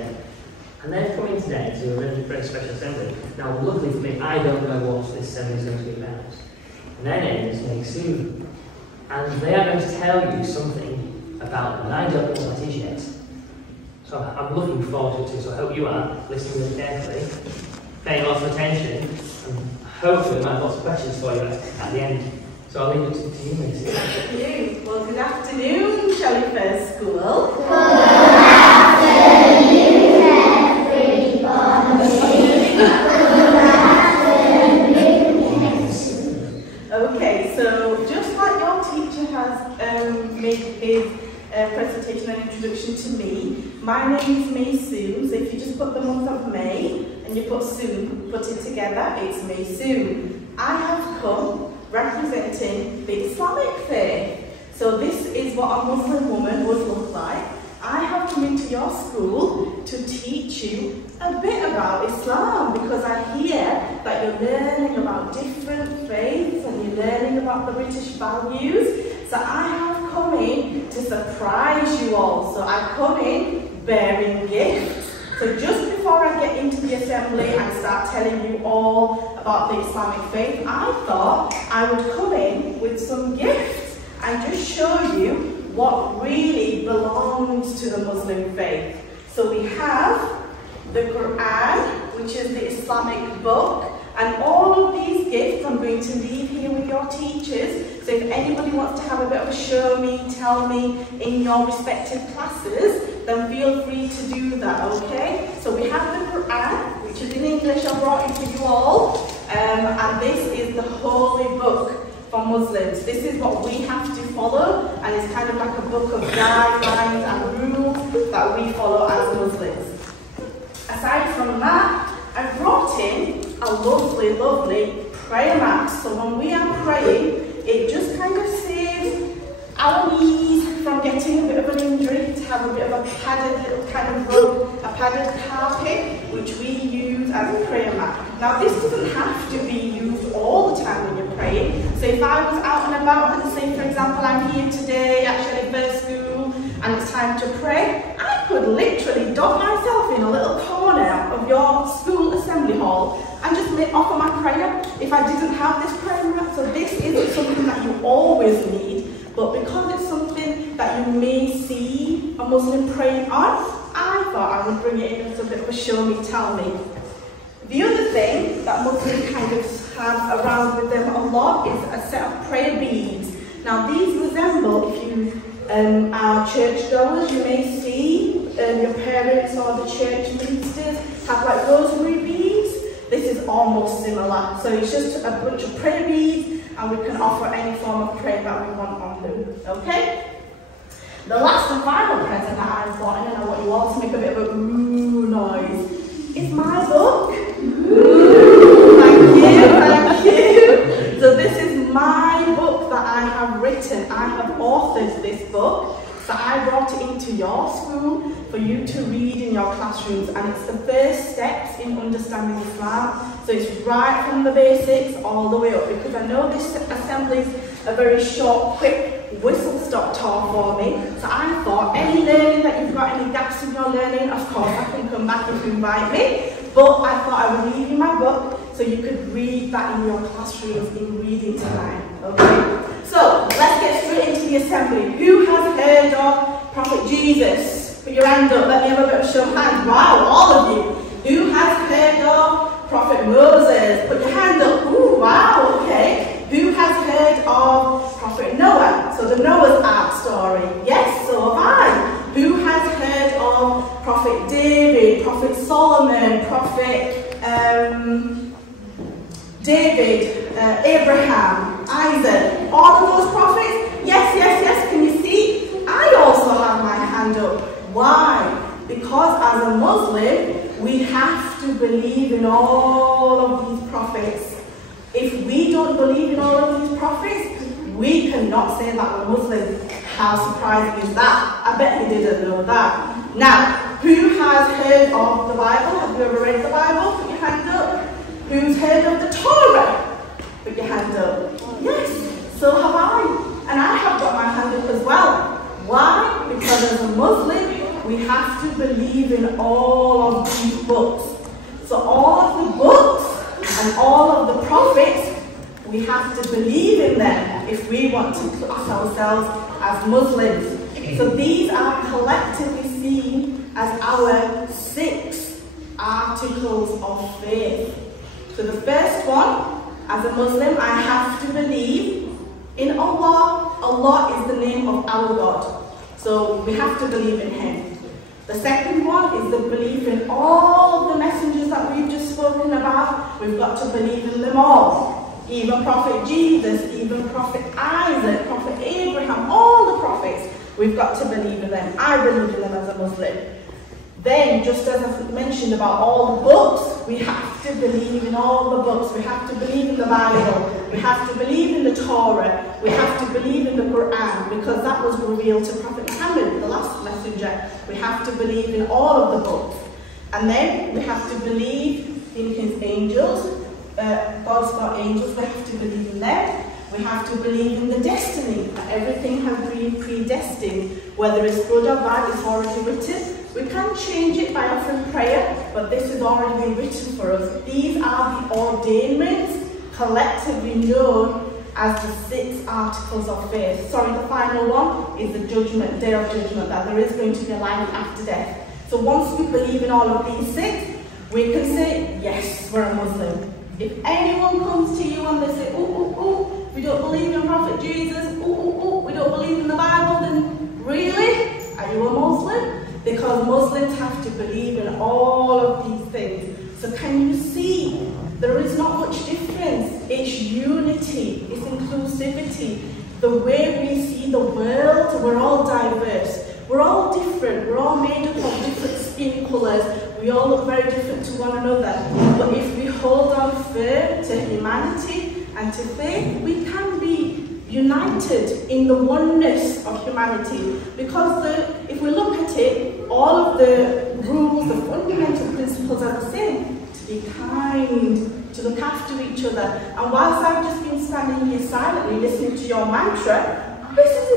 yesterday. And they've come in today to a really very special assembly. Now, luckily for me, I don't know what this assembly is going to be about. And their name is May Sue. And they are going to tell you something about them, and I don't know what that is yet. So I'm looking forward to it too, so I hope you are listening really carefully, paying lots of attention, and hopefully I might have lots of questions for you at the end. So I'll leave it to you, Macy. Thank you. Well, good afternoon, Shelley First School. Good afternoon, everybody. Okay, so just like your teacher has made his presentation and introduction to me, my name is May Sue. So if you just put the month of May and you put Sue, put it together, it's May Sue. I have come representing the Islamic faith. So this is what a Muslim woman would look like. I have come into your school to teach you a bit about Islam because I hear that you're learning about different faiths and you're learning about the British values. So I have come in to surprise you all. So I come in bearing gifts. So just before I get into the assembly and start telling you all about the Islamic faith, I thought I would come in with some gifts and just show you what really belongs to the Muslim faith. So we have the Quran, which is the Islamic book, and all of these gifts I'm going to leave here with your teachers. So if anybody wants to have a bit of a show me, tell me in your respective classes, then feel free to do that, okay? So we have the Quran, which is in English, I brought it to you all, and this is the holy book for Muslims. This is what we have to follow, and it's kind of like a book of guidelines and rules that we follow as Muslims. Aside from that, I brought in a lovely, lovely prayer mat. So when we are praying, it just kind of saves our knees from getting a bit of an injury, to have a bit of a padded little kind of rug, a padded carpet, which we use as a prayer mat. Now this doesn't have to be used all the time when you're praying. So if I was out and about and say, for example, I'm here today at Shelley First School and it's time to pray, I could literally dot myself in a little corner of your school assembly hall and just offer my prayer if I didn't have this prayer mat. So this isn't something that you always need, but because it's something that you may see a Muslim praying on, I thought I would bring it in as a bit of a show me, tell me. The other thing that Muslims kind of have around with them a lot is a set of prayer beads. Now these resemble, if you are churchgoers, you may see your parents or the church ministers have like rosary beads. This is almost similar. So it's just a bunch of prayer beads, and we can offer any form of prayer that we want on them. Okay? The last and final present that I've brought in, and I want you all to make a bit of a ooh noise, is my book. Ooh, thank you. So this is my book that I have written. I have authored this book. So I brought it into your school for you to read in your classrooms, and it's the first steps in understanding Islam. So it's right from the basics all the way up, because I know this assembly is a very short, quick whistle-stop tour for me. So I thought any learning that you've got, any gaps in your learning, of course I can come back if you invite me. But I thought I would leave you my book so you could read that in your classrooms in reading time. Okay? So let's get straight into the assembly. Who has heard of Prophet Jesus? Put your hand up. Let me have a bit of show of hands. Wow, all of you. Who has heard of Prophet Moses? Put your hand up. Ooh, wow, okay. Who has heard of Prophet Noah? So the Noah's Ark story. Yes, so have I. Who has heard of Prophet David, Prophet Solomon, Prophet David, Abraham, Isaac, all of those prophets? Yes, yes, yes. Can you see? I also have my hand up. Why? Because as a Muslim, we have to believe in all of these prophets. If we don't believe in all of these prophets, we cannot say that we're Muslim. How surprising is that? I bet you didn't know that. Now, who has heard of the Bible? Have you ever read the Bible? Put your hand up. Who's heard of the Torah? Put your hand up. Yes, so have I. And I have got my hand up as well. Why? Because as a Muslim, we have to believe in all of these books. So all of the books and all of the prophets, we have to believe in them if we want to class ourselves as Muslims. So these are collectively seen as our 6 articles of faith. So the first one, as a Muslim, I have to believe in Allah. Allah is the name of our God. So we have to believe in Him. The second one is the belief in all of the messengers that we've just spoken about. We've got to believe in them all. Even Prophet Jesus, even Prophet Isaac, Prophet Abraham, all the prophets. We've got to believe in them. I believe in them as a Muslim. Then, just as I mentioned about all the books, we have to believe in all the books. We have to believe in the Bible. We have to believe in the Torah. We have to believe in the Quran, because that was revealed to Prophet Muhammad, the last messenger. We have to believe in all of the books. And then we have to believe in His angels. God's got angels. We have to believe in them. We have to believe in the destiny, that everything has been predestined. Whether it's good or bad, it's already written. We can't change it by offering prayer, but this has already been written for us. These are the ordainments, collectively known as the 6 articles of faith. Sorry, the final one is the judgment, day of judgment, that there is going to be a life after death. So once we believe in all of these 6, we can say, yes, we're a Muslim. If anyone comes to you and they say, we don't believe in Prophet Jesus, we don't believe in the Bible, then really? Are you a Muslim? Because Muslims have to believe in all of these things. So can you see? There is not much difference. It's unity, it's inclusivity. The way we see the world, we're all diverse. We're all different. We're all made up of different skin colours. We all look very different to one another. But if we hold on firm to humanity and to faith, we can be united in the oneness of humanity. Because if we look at it, all of the rules, the fundamental principles are the same. To be kind, to look after each other. And whilst I've just been standing here silently listening to your mantra, this is